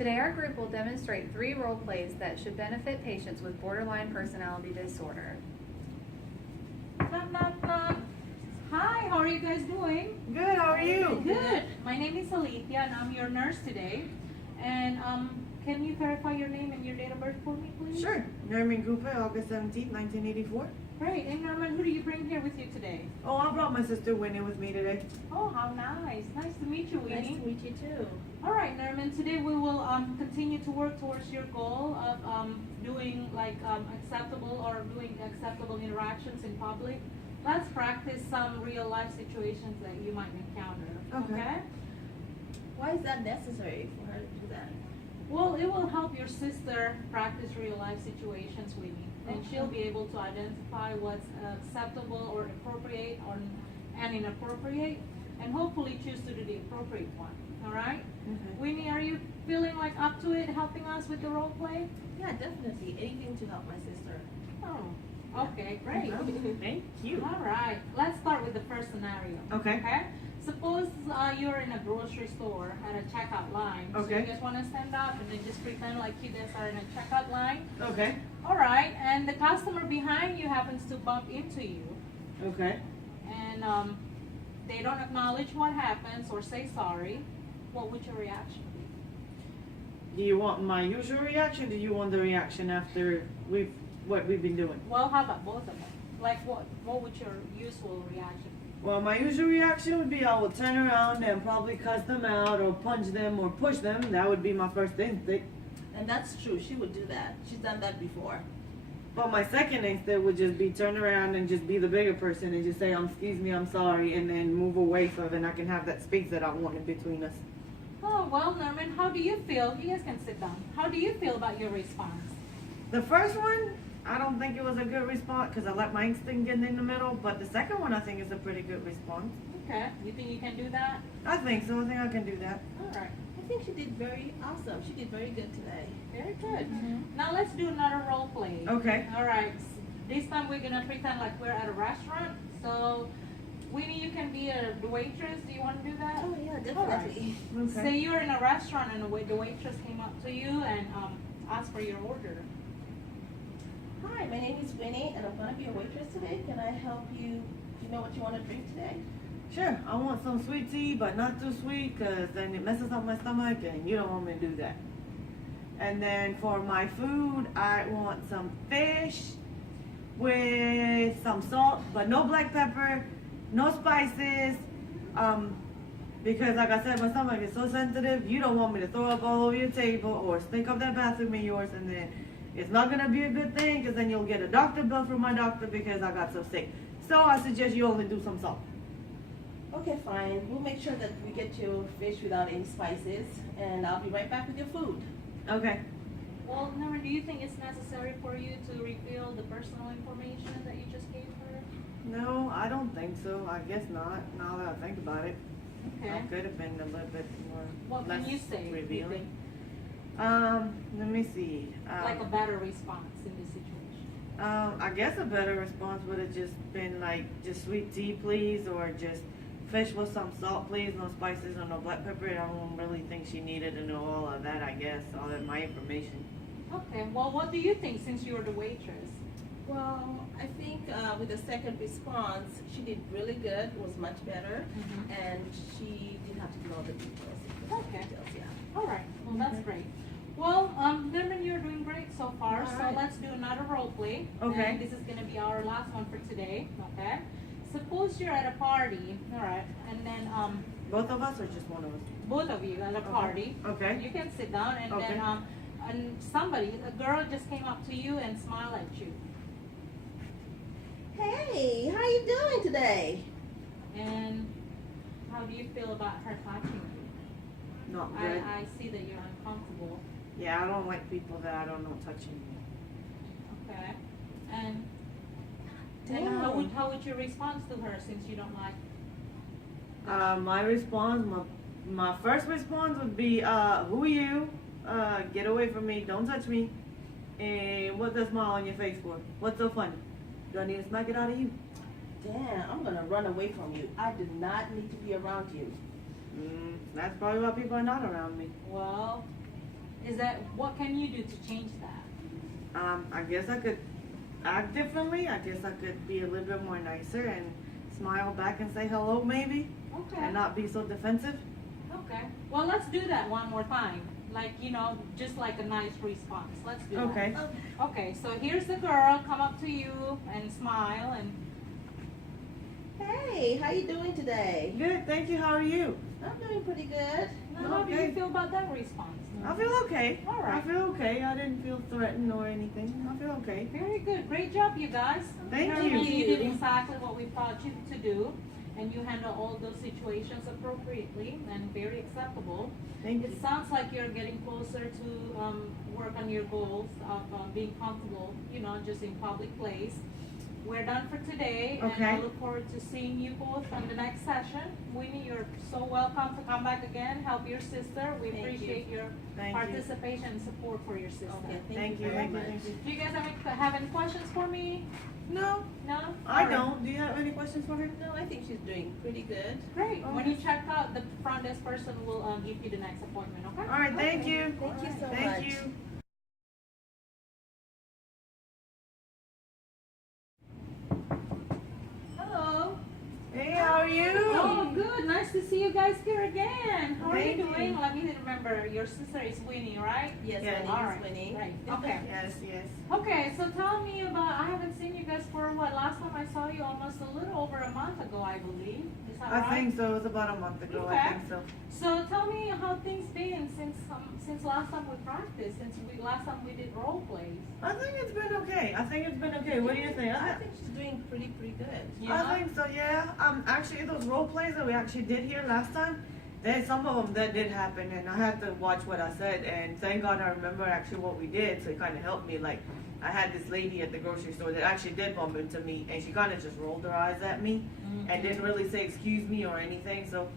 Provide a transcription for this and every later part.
Today our group will demonstrate 3 role plays that should benefit patients with borderline personality disorder. Knock, knock, knock. Hi, how are you guys doing? Good, how are you? Good. My name is Alethea and I'm your nurse today. And can you verify your name and your date of birth for me, please? Sure. Norman Cooper, August 17th, 1984. Great. And Norman, who do you bring here with you today? Oh, I brought my sister Winnie with me today. Oh, how nice. Nice to meet you, Winnie. Nice to meet you too. All right, Norman, today we will continue to work towards your goal of doing acceptable interactions in public. Let's practice some real life situations that you might encounter. Okay. Why is that necessary for her to do that? Well, it will help your sister practice real life situations with you, and she'll be able to identify what's acceptable or appropriate and inappropriate, and hopefully choose to do the appropriate one. All right? Okay. Winnie, are you feeling like up to it, helping us with the role play? Yeah, definitely. Anything to help my sister. Oh, okay, great. Thank you. All right, let's start with the first scenario. Okay. Suppose you're in a grocery store at a checkout line. So Okay. you guys want to stand up and then just pretend like you guys are in a checkout line. Okay. All right, and the customer behind you happens to bump into you, Okay. and they don't acknowledge what happens or say sorry. What would your reaction be? Do you want my usual reaction? Do you want the reaction after what we've been doing? Well, how about both of them? Like what would your usual reaction be? Well, my usual reaction would be I would turn around and probably cuss them out or punch them or push them. That would be my first instinct. And that's true. She would do that. She's done that before. But my second instinct would just be turn around and just be the bigger person and just say, excuse me, I'm sorry, and then move away so then I can have that space that I want in between us. Oh, well, Norman, how do you feel? You guys can sit down. How do you feel about your response? The first one, I don't think it was a good response because I let my instinct get in the middle, but the second one I think is a pretty good response. Okay, you think you can do that? I think so. I think I can do that. All right, I think she did very awesome. She did very good today. very good. Now let's do another role play. Okay. All right, this time we're gonna pretend like we're at a restaurant. So, Winnie, you can be the waitress. Do you want to do that? Oh yeah, All right. definitely. Say Okay. you're in a restaurant and the waitress came up to you and asked for your order. Hi, my name is Winnie, and I'm gonna be a waitress today. Can I help you? Do you know what you want to drink today? Sure. I want some sweet tea, but not too sweet because then it messes up my stomach and you don't want me to do that. And then for my food, I want some fish with some salt, but no black pepper, no spices. Because like I said, my stomach is so sensitive, you don't want me to throw up all over your table or stink up that bathroom of yours, and then it's not gonna be a good thing because then you'll get a doctor bill from my doctor because I got so sick. So I suggest you only do some salt. Okay, fine. We'll make sure that we get your fish without any spices, and I'll be right back with your food. Okay. Well, Norman, do you think it's necessary for you to reveal the personal information that you just gave her? No, I don't think so. I guess not. Now that I think about it, Okay. I could have been a little bit more. What can less you say? You revealing. think? Let me see. Like a better response in this situation? I guess a better response would have just been like, just sweet tea, please, or just fish with some salt, please, no spices or no black pepper. I don't really think she needed to know all of that. I guess all of my information. Okay. Well, what do you think since you're the waitress? Well, I think with the second response, she did really good. It was much better, and she didn't have to do all the details. Okay. Yeah. All right. Well, that's great. Well, Norman, you're doing great so far. All So right. let's do another role play. Okay. And this is going to be our last one for today. Okay. Suppose you're at a party. All right. And then Both of us or just one of us? both of you at a party. Okay. You can sit down, and Okay. then and somebody, a girl, just came up to you and smiled at you. Hey, how you doing today? And how do you feel about her touching you? Not good. I see that you're uncomfortable. Yeah, I don't like people that I don't know touching me. Okay. And Damn. how would you respond to her since you don't like? My response, my first response would be, who are you? Get away from me, don't touch me. And what's that smile on your face for? What's so funny? Do I need to smack it out of you? Damn, I'm gonna run away from you. I do not need to be around you. That's probably why people are not around me. Well, what can you do to change that? I guess I could act differently. I guess I could be a little bit more nicer and smile back and say hello maybe, Okay. and not be so defensive. Okay. Well, let's do that one more time. Like, just like a nice response. Let's do Okay. that. Okay, so here's the girl come up to you and smile and Hey, how you doing today? Good, thank you. How are you? I'm doing pretty good. now, how do you Okay. feel about that response? I feel okay. All right. I feel okay. I didn't feel threatened or anything. I feel okay. Very good. Great job, you guys. Thank Apparently you. You did exactly what we taught you to do, and you handle all those situations appropriately and very acceptable. Thank you. It sounds like you're getting closer to work on your goals of being comfortable, just in public place. We're done for today, and I Okay. look forward to seeing you both on the next session. Winnie, you're so welcome to come back again, help your sister. We Thank you. appreciate your Thank you. participation and support for your sister. Okay, Thank you. very Thank you. much. Thank you. Do you guys have any questions for me? No, No? I All right. don't. Do you have any questions for her? No, I think she's doing pretty good. Great. When Okay. you check out, the front desk person will give you the next appointment, okay? All right. Thank Okay. you. Thank you so much. Thank you. Hello. Hey, how are you? Oh, good. Nice to see you guys here again. How are Thank you you. doing? Let me remember. Your sister is Winnie, right? Yes, Yeah. my All name right. is Winnie. Right. Okay. Yes, yes. Okay, so tell me about, I haven't seen you guys for what, last time I saw you almost a little over a month ago, I believe. Is that right? I think so. It was about a month ago. Okay. I think so. So tell me how things been since last time we practiced, last time we did role plays. I think it's been okay. I think it's been okay. What do you think? I think she's doing pretty good. I think so. Yeah. Actually, those role plays that we actually did here last time, there's some of them that did happen, and I had to watch what I said. And thank God I remember actually what we did, so it kind of helped me. Like, I had this lady at the grocery store that actually did bump into me, and she kind of just rolled her eyes at me and didn't really say excuse me or anything. So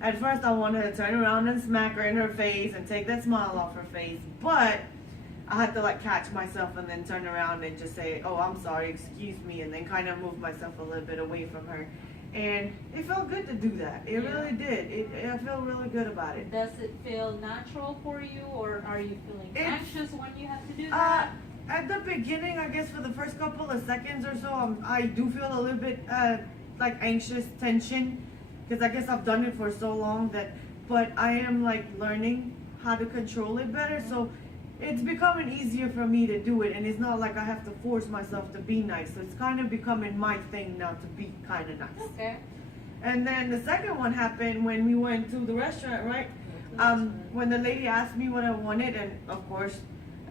at first I wanted to turn around and smack her in her face and take that smile off her face, but I had to like catch myself and then turn around and just say, oh, I'm sorry, excuse me, and then kind of move myself a little bit away from her. And it felt good to do that. It Yeah. really did. I feel really good about it. Does it feel natural for you, or are you feeling It's- anxious when you have to do Uh, that? at the beginning, I guess for the first couple of seconds or so, I do feel a little bit like anxious tension, because I guess I've done it for so long but I am like learning how to control it better. So it's becoming easier for me to do it, and it's not like I have to force myself to be nice. So it's kind of becoming my thing now to be kind of nice. Okay. And then the second one happened when we went to the restaurant, right? When the lady asked me what I wanted, and of course,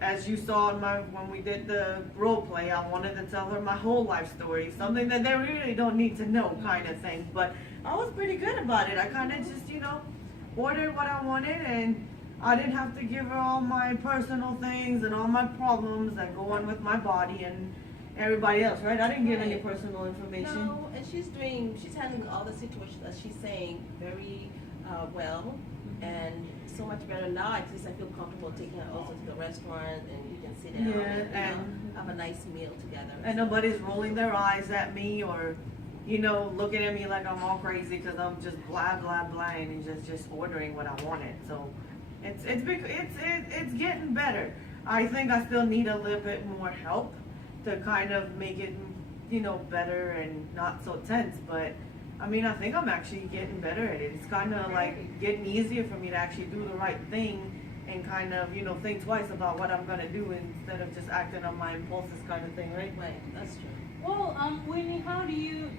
as you saw when we did the role play, I wanted to tell her my whole life story, something that they really don't need to know, kind of thing. But I was pretty good about it. I kind of just, ordered what I wanted, and I didn't have to give her all my personal things and all my problems that go on with my body and everybody else, right? I didn't give any Right. personal information. No, and she's handling all the situations, as she's saying, very well, and so much better now. At least I feel comfortable taking her also to the restaurant, and you can sit down Yeah, and have a nice meal together. And nobody's rolling their eyes at me or, looking at me like I'm all crazy because I'm just blah blah blah and just ordering what I wanted. So it's getting better. I think I still need a little bit more help to kind of make it, better and not so tense. But I mean, I think I'm actually getting better at it. It's kind of like getting easier for me to actually do the right thing and kind of, think twice about what I'm gonna do instead of just acting on my impulses kind of thing, right? Right, that's true. Well, Winnie, how do you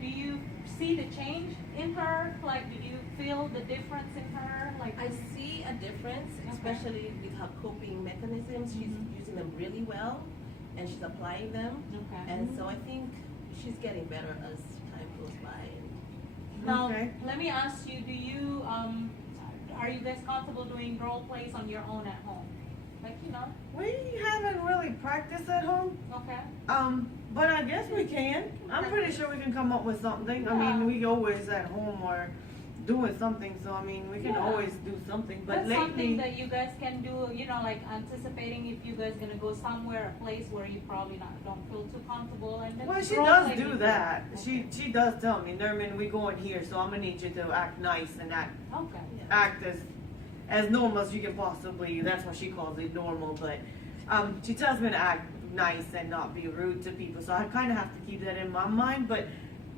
see the change in her? Like, do you feel the difference in her? Like, I see a difference, especially with her coping mechanisms. She's using them really well, and she's applying them. okay. And so I think she's getting better as time goes by. Now, Okay. let me ask you: are you guys comfortable doing role plays on your own at home? Like, We haven't really practiced at home, Okay. but I guess we can. I'm pretty sure we can come up with something. I Yeah. mean, we always at home or doing something, so I mean, we can Yeah. always do something. But That's something lately, that you guys can do, like anticipating if you guys gonna go somewhere, a place where you probably don't feel too comfortable, and then well, she role does play do before. that. Okay. She does tell me, Nerman, we going here, so I'm gonna need you to act nice and Okay. act as as normal as you can possibly. That's what she calls it, normal. But she tells me to act nice and not be rude to people. So I kind of have to keep that in my mind. But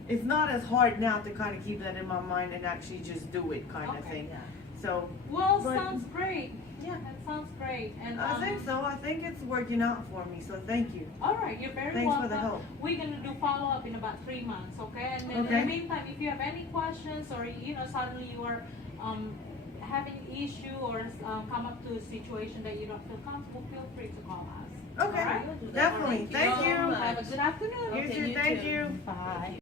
it's not as hard now to kind of keep that in my mind and actually just do it, kind of Okay. thing. Yeah. So Well, but- sounds great. Yeah. That sounds great. And I think so. I think it's working out for me. So thank you. all right, you're very Thanks welcome. for the help. We're gonna do follow up in about 3 months, okay? And then in Okay. the meantime, if you have any questions or suddenly you are having issue or come up to a situation that you don't feel comfortable, feel free to call us. Okay. All right? We'll do that. Definitely. Thank so you. much. Have a good afternoon. You too. Thank too. you. Bye.